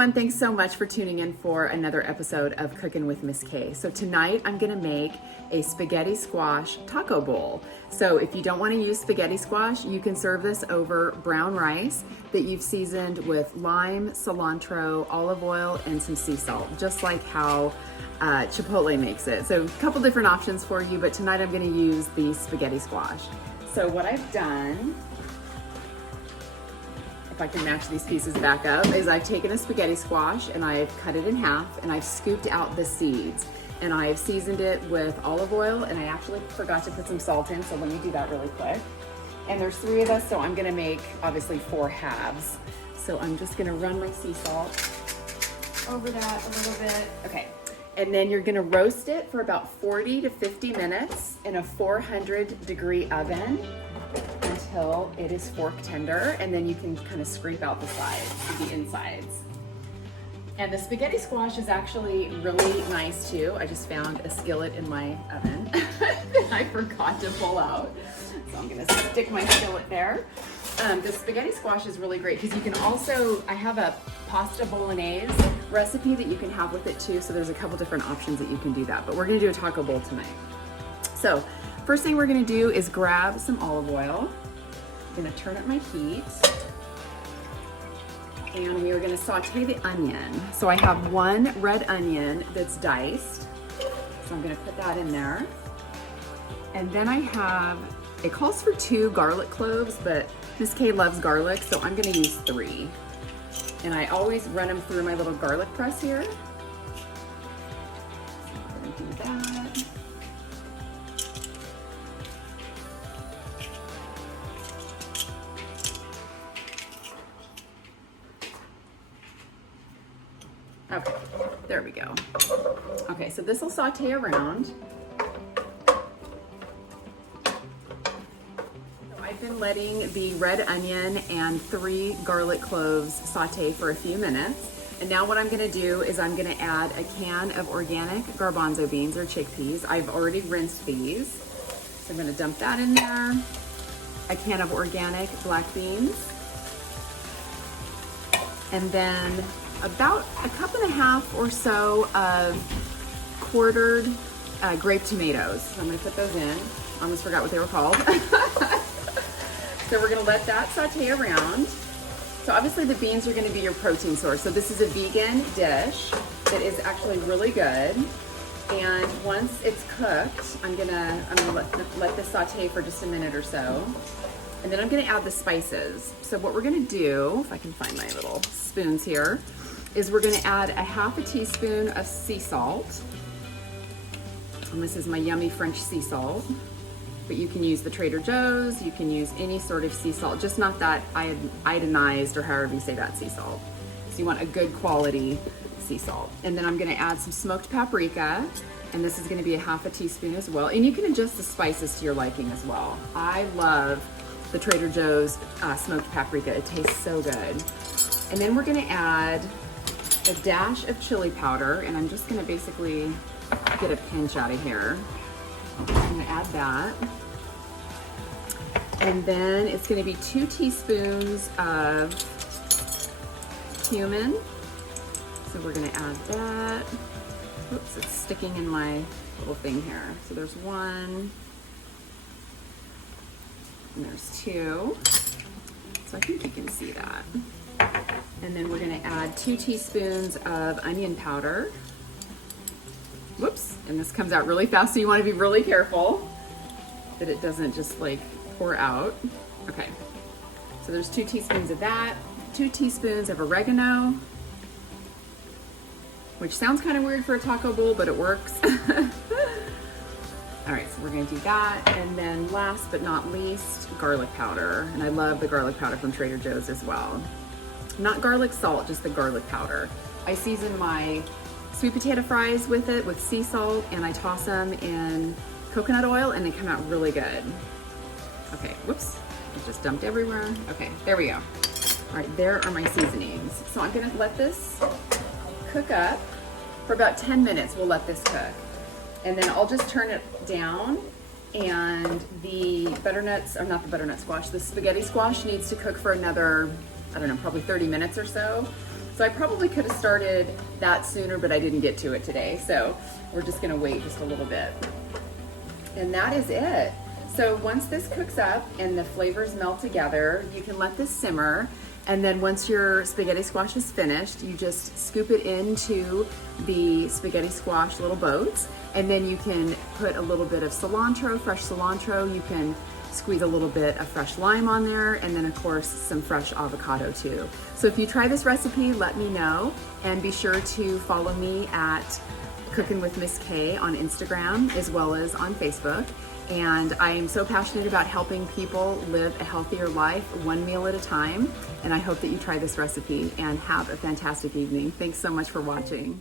everyone, thanks so much for tuning in for another episode of Cooking with Miss K. So tonight I'm gonna make a spaghetti squash taco bowl. So if you don't wanna use spaghetti squash, you can serve this over brown rice that you've seasoned with lime, cilantro, olive oil, and some sea salt, just like how Chipotle makes it. So a couple different options for you, but tonight I'm gonna use the spaghetti squash. So what I've done, if I can match these pieces back up, is I've taken a spaghetti squash and I've cut it in half and I've scooped out the seeds and I've seasoned it with olive oil, and I actually forgot to put some salt in, so let me do that really quick. And there's 3 of us, so I'm gonna make obviously 4 halves. So I'm just gonna run my sea salt over that a little bit. Okay, and then you're gonna roast it for about 40 to 50 minutes in a 400-degree oven until it is fork tender, and then you can kind of scrape out the sides, the insides. And the spaghetti squash is actually really nice too. I just found a skillet in my oven that I forgot to pull out. So I'm gonna stick my skillet there. The spaghetti squash is really great because you can also, I have a pasta bolognese recipe that you can have with it too. So there's a couple different options that you can do that, but we're gonna do a taco bowl tonight. So first thing we're gonna do is grab some olive oil. I'm gonna turn up my heat. And we are gonna saute the onion. So I have 1 red onion that's diced. So I'm gonna put that in there. And then I have, it calls for 2 garlic cloves, but Miss K loves garlic, so I'm gonna use 3. And I always run them through my little garlic press here. So I'm gonna do that. Okay, there we go. Okay, so this will saute around. So I've been letting the red onion and 3 garlic cloves saute for a few minutes. And now what I'm gonna do is I'm gonna add a can of organic garbanzo beans or chickpeas. I've already rinsed these. So I'm gonna dump that in there. A can of organic black beans. And then about a 1.5 cups or so of quartered grape tomatoes. So I'm gonna put those in. Almost forgot what they were called. So we're gonna let that saute around. So obviously the beans are gonna be your protein source. So this is a vegan dish that is actually really good. And once it's cooked, I'm gonna let this saute for just a minute or so. And then I'm gonna add the spices. So what we're gonna do, if I can find my little spoons here, is we're gonna add a 1/2 teaspoon of sea salt. And this is my yummy French sea salt. But you can use the Trader Joe's, you can use any sort of sea salt, just not that iodinized or however you say that sea salt. So you want a good quality sea salt. And then I'm gonna add some smoked paprika, and this is gonna be a 1/2 teaspoon as well. And you can adjust the spices to your liking as well. I love the Trader Joe's smoked paprika. It tastes so good. And then we're gonna add a dash of chili powder, and I'm just gonna basically get a pinch out of here. I'm gonna add that. And then it's gonna be 2 teaspoons of cumin. So we're gonna add that. Oops, it's sticking in my little thing here. So there's 1, and there's 2. So I think you can see that. And then we're gonna add 2 teaspoons of onion powder. Whoops, and this comes out really fast, so you wanna be really careful that it doesn't just like pour out. Okay, so there's 2 teaspoons of that, 2 teaspoons of oregano, which sounds kind of weird for a taco bowl, but it works. All right, so we're gonna do that. And then last but not least, garlic powder. And I love the garlic powder from Trader Joe's as well. Not garlic salt, just the garlic powder. I season my sweet potato fries with it, with sea salt, and I toss them in coconut oil, and they come out really good. Okay, whoops, it just dumped everywhere. Okay, there we go. All right, there are my seasonings. So I'm gonna let this cook up for about 10 minutes. We'll let this cook. And then I'll just turn it down, and the butternuts, or not the butternut squash, the spaghetti squash needs to cook for another, I don't know, probably 30 minutes or so. So So I probably could have started that sooner, but I didn't get to it today. So we're just gonna wait just a little bit. And that is it. So once this cooks up and the flavors melt together, you can let this simmer. And then once your spaghetti squash is finished, you just scoop it into the spaghetti squash little boats. And then you can put a little bit of cilantro, fresh cilantro. You can squeeze a little bit of fresh lime on there. And then of course, some fresh avocado too. So if you try this recipe, let me know. And be sure to follow me at Cooking with Miss K on Instagram as well as on Facebook. And I am so passionate about helping people live a healthier life one meal at a time. And I hope that you try this recipe and have a fantastic evening. Thanks so much for watching.